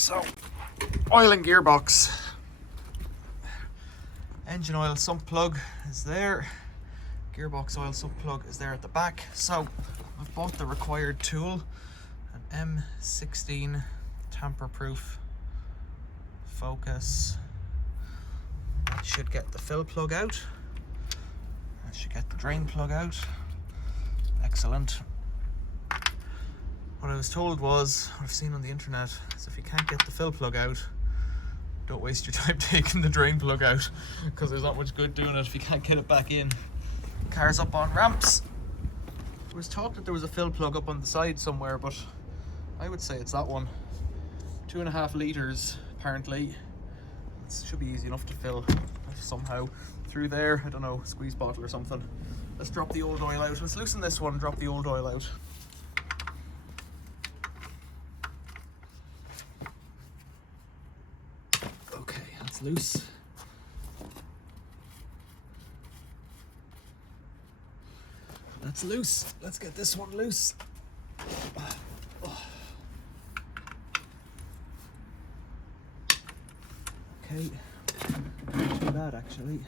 So, oil and gearbox. Engine oil sump plug is there. Gearbox oil sump plug is there at the back. So, I've bought the required tool, an M16 tamper-proof focus. That should get the fill plug out. That should get the drain plug out. Excellent. What I was told was, what I've seen on the internet, is if you can't get the fill plug out, don't waste your time taking the drain plug out, because there's not much good doing it if you can't get it back in. Car's up on ramps. There was talk that there was a fill plug up on the side somewhere, but I would say it's that one. 2.5 litres apparently. It should be easy enough to fill somehow through there. I don't know, squeeze bottle or something. Let's drop the old oil out. Let's loosen this one and drop the old oil out. Okay, that's loose. That's loose. Let's get this one loose. Okay, not too bad actually.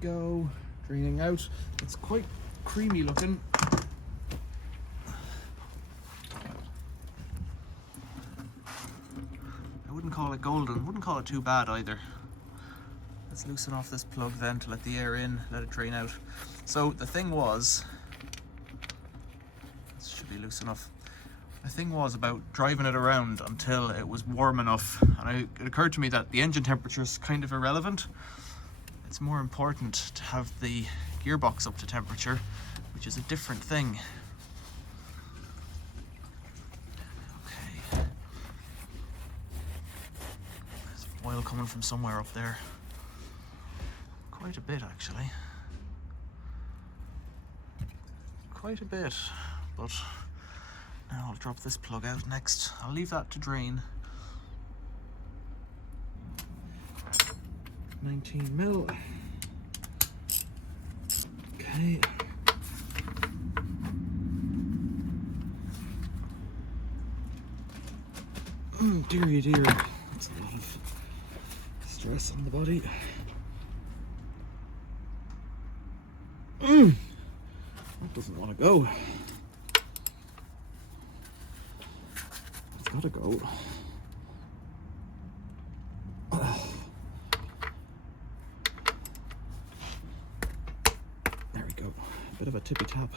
Go, draining out. It's quite creamy looking. I wouldn't call it golden, wouldn't call it too bad either. Let's loosen off this plug then to let the air in, let it drain out. So the thing was, this should be loose enough. The thing was about driving it around until it was warm enough, and it occurred to me that the engine temperature is kind of irrelevant. It's more important to have the gearbox up to temperature, which is a different thing. Okay. There's oil coming from somewhere up there. Quite a bit, actually. Quite a bit, but now I'll drop this plug out next. I'll leave that to drain. 19 mil. Okay. Dearie dear. That's a lot of stress on the body. That doesn't want to go. It's got to go. Bit of a tippy tap.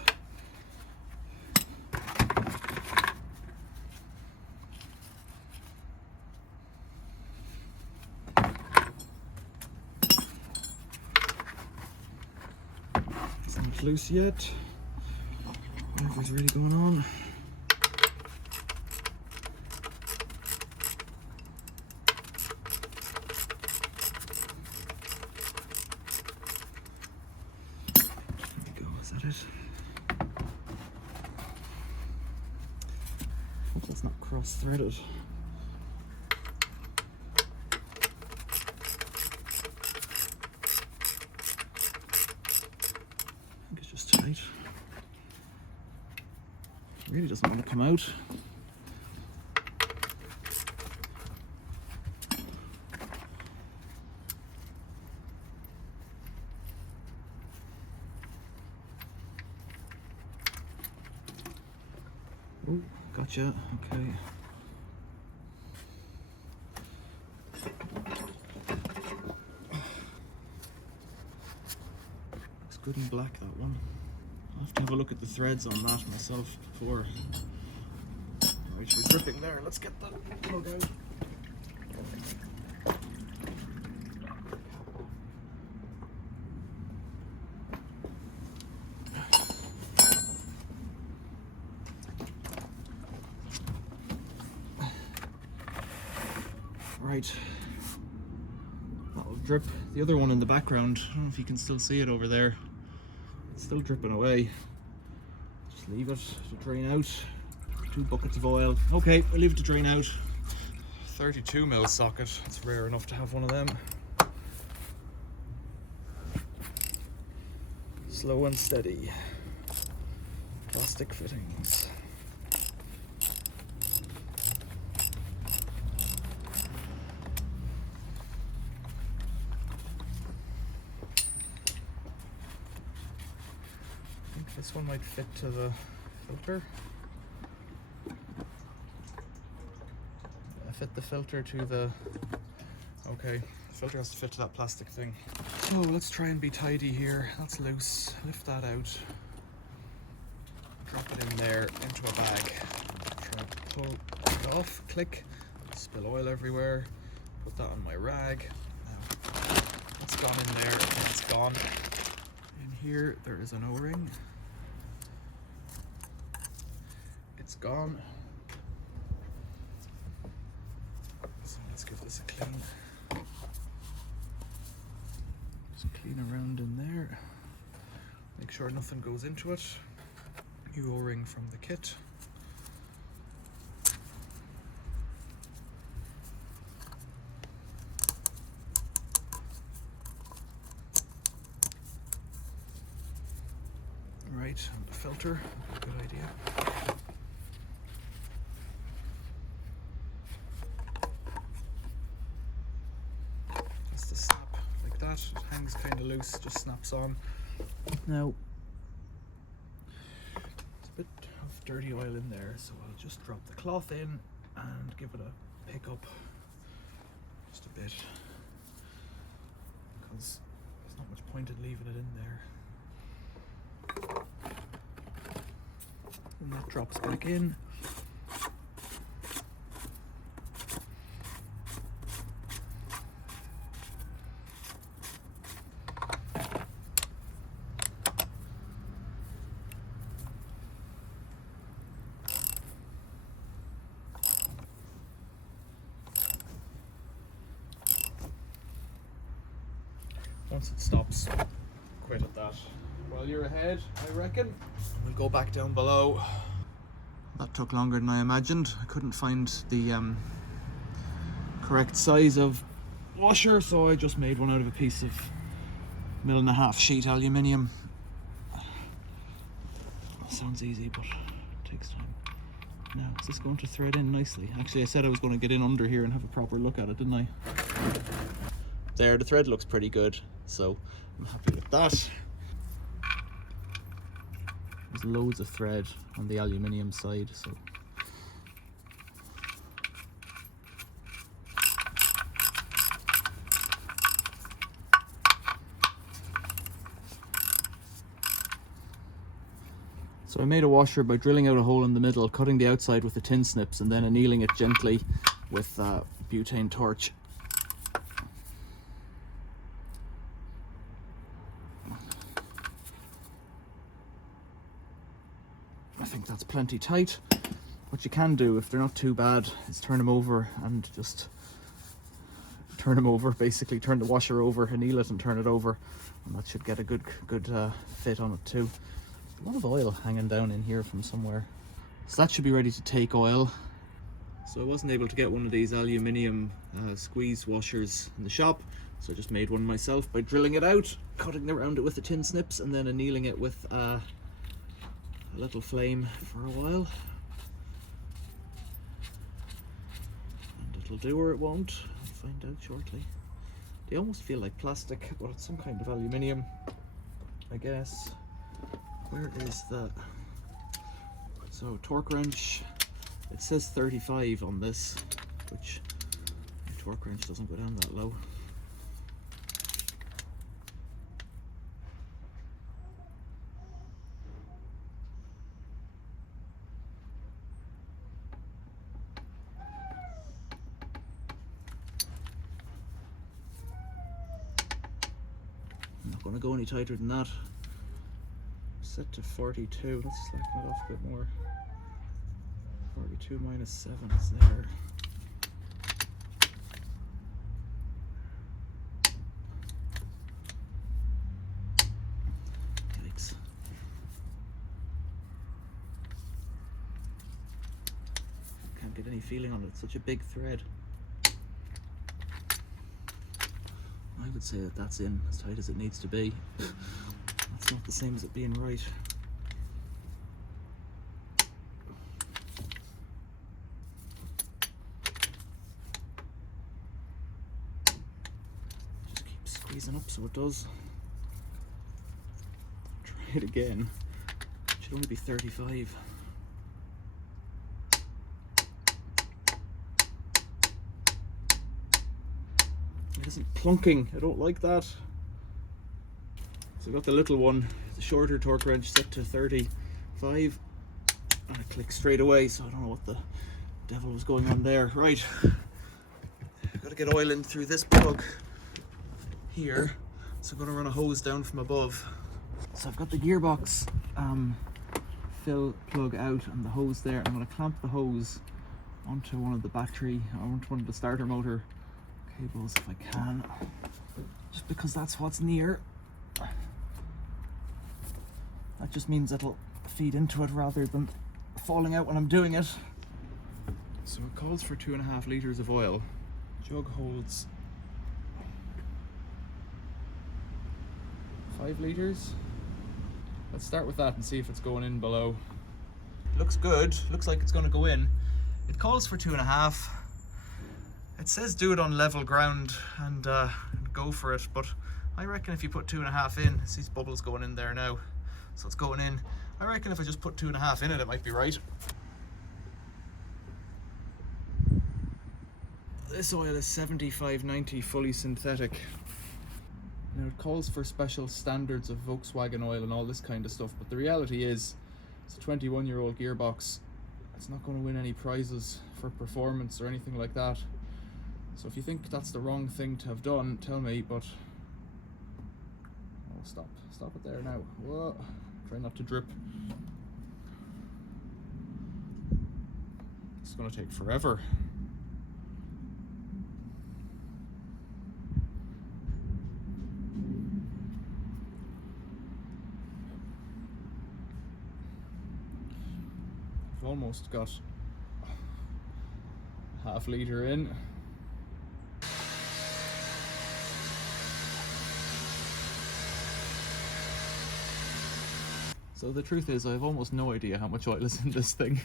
It's not loose yet. Whatever's really going on. Hope that's not cross-threaded. I think it's just tight. It really doesn't want to come out. Oh, gotcha. Okay. Looks good in black, that one. I'll have to have a look at the threads on that myself before. Alright, we're dripping there. Let's get the plug out. Right, drip. The other one in the background, I don't know if you can still see it over there. It's still dripping away. Just leave it to drain out. 2 buckets of oil. Okay, we'll leave it to drain out. 32mm socket. It's rare enough to have one of them. Slow and steady. Plastic fittings. I think this one might fit to the filter. Fit the filter to the... Okay, the filter has to fit to that plastic thing. So let's try and be tidy here. That's loose. Lift that out. Drop it in there into a bag. Try to pull it off. Click. Spill oil everywhere. Put that on my rag. Now, that's gone in there. That's gone. In here, there is an O-ring. It's gone. So let's give this a clean. Just clean around in there. Make sure nothing goes into it. New O-ring from the kit. Right, and the filter. Good idea. That's the snap, like that. It hangs kind of loose, just snaps on. Now, there's a bit of dirty oil in there, so I'll just drop the cloth in and give it a pick up just a bit, because there's not much point in leaving it in there. And that drops back in. Once it stops, quit at that. While you're ahead, I reckon. We'll go back down below. That took longer than I imagined. I couldn't find the correct size of washer, so I just made one out of a piece of 1.5 mm sheet aluminium. Sounds easy, but it takes time. Now, is this going to thread in nicely? Actually, I said I was going to get in under here and have a proper look at it, didn't I? There, the thread looks pretty good, so I'm happy with that. There's loads of thread on the aluminium side, so I made a washer by drilling out a hole in the middle, cutting the outside with the tin snips, and then annealing it gently with a butane torch. I think that's plenty tight. What you can do, if they're not too bad, is turn them over and just turn them over, basically turn the washer over, anneal it and turn it over, and that should get a good fit on it too. A lot of oil hanging down in here from somewhere, so that should be ready to take oil. So I wasn't able to get one of these aluminium squeeze washers in the shop, so I just made one myself by drilling it out, cutting around it with the tin snips, and then annealing it with a little flame for a while. And it'll do or it won't. I'll find out shortly. They almost feel like plastic, but it's some kind of aluminium, I guess. Where is the... So torque wrench, it says 35 on this, which my torque wrench doesn't go down that low. I'm not going to go any tighter than that. Set to 42. Let's slacken it off a bit more. 42 minus 7 is there. any feeling on it. It's such a big thread. I would say that that's in as tight as it needs to be. That's not the same as it being right. Just keep squeezing up so it does. Try it again. It should only be 35. It isn't plunking. I don't like that. So I've got the little one, the shorter torque wrench set to 35, and it clicks straight away, so I don't know what the devil was going on there. Right, I've got to get oil in through this plug here, so I'm going to run a hose down from above. So I've got the gearbox fill plug out and the hose there. I'm going to clamp the hose onto one of the battery, onto one of the starter motor cables if I can, just because that's what's near. That just means it'll feed into it rather than falling out when I'm doing it. So it calls for 2.5 litres of oil. Jug holds 5 litres. Let's start with that and see if it's going in below. Looks good, looks like it's going to go in. It calls for 2.5. It says do it on level ground and go for it, but I reckon if you put 2.5 in, see these bubbles going in there now, so it's going in. I reckon if I just put 2.5 in it, it might be right. This oil is 75.90 fully synthetic. Now it calls for special standards of Volkswagen oil and all this kind of stuff, but the reality is it's a 21-year-old gearbox. It's not going to win any prizes for performance or anything like that. So if you think that's the wrong thing to have done, tell me, but... Oh, stop it there now. Whoa. Try not to drip. It's going to take forever. I've almost got half litre in. So the truth is, I have almost no idea how much oil is in this thing.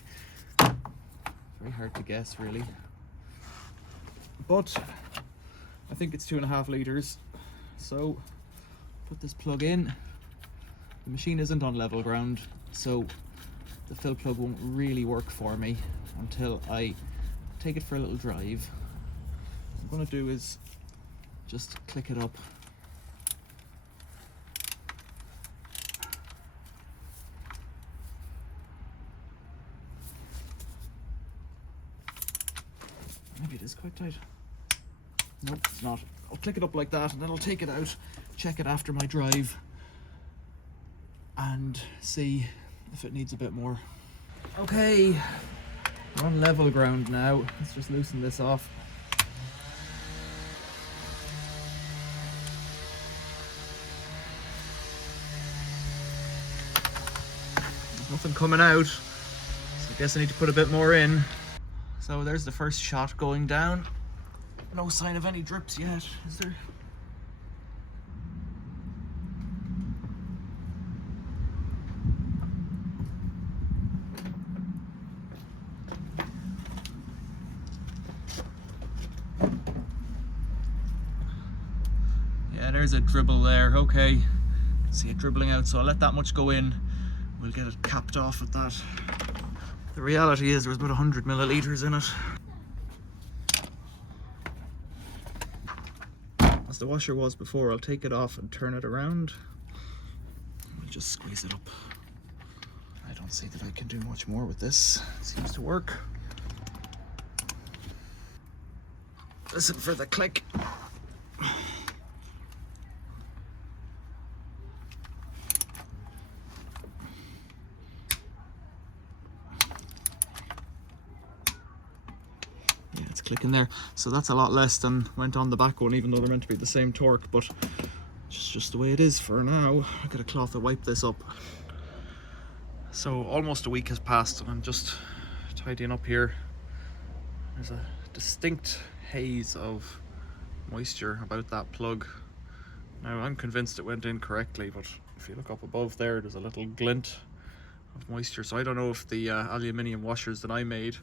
Very hard to guess, really. But I think it's 2.5 litres. So put this plug in. The machine isn't on level ground, so the fill plug won't really work for me until I take it for a little drive. What I'm going to do is just click it up. Maybe it is quite tight. Nope, it's not. I'll click it up like that and then I'll take it out, check it after my drive and see if it needs a bit more. Okay, we're on level ground now. Let's just loosen this off. There's nothing coming out, so I guess I need to put a bit more in. So there's the first shot going down. No sign of any drips yet, is there? Yeah, there's a dribble there. Okay, see it dribbling out, so I'll let that much go in. We'll get it capped off with that. The reality is there's about 100 millilitres in it. As the washer was before, I'll take it off and turn it around. We'll just squeeze it up. I don't see that I can do much more with this. It seems to work. Listen for the click. Clicking there, so that's a lot less than went on the back one, even though they're meant to be the same torque, but it's just the way it is for now. I've got a cloth to wipe this up. So almost a week has passed and I'm just tidying up here. There's a distinct haze of moisture about that plug. Now I'm convinced it went in correctly, but if you look up above there, there's a little glint of moisture. So I don't know if the aluminium washers that I made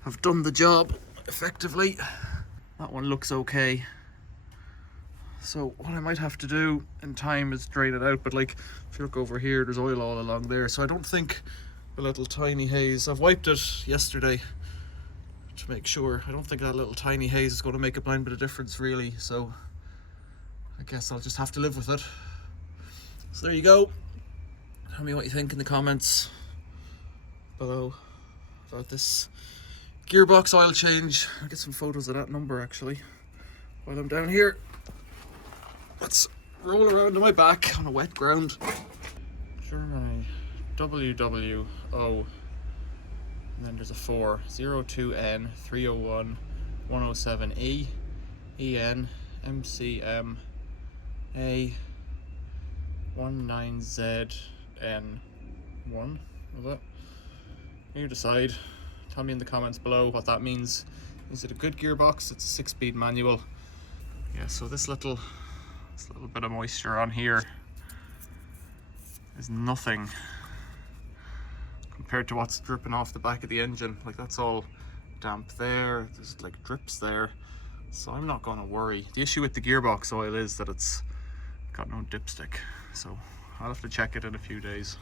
have done the job effectively. That one looks okay. So what I might have to do in time is drain it out, but like if you look over here, there's oil all along there. So I don't think the little tiny haze, I've wiped it yesterday to make sure. I don't think that little tiny haze is going to make a blind bit of difference really. So I guess I'll just have to live with it. So there you go. Tell me what you think in the comments below about this gearbox oil change. I'll get some photos of that number actually while I'm down here. Let's roll around on my back on a wet ground. Germany, WWO, and then there's a 4, 02N, 301, 107E, EN, MCM, A, 19ZN1. Is that? You decide. Tell me in the comments below what that means. Is it a good gearbox? It's a 6-speed manual. Yeah, so this little bit of moisture on here is nothing compared to what's dripping off the back of the engine. Like that's all damp there, there's like drips there, so I'm not going to worry. The issue with the gearbox oil is that it's got no dipstick, so I'll have to check it in a few days.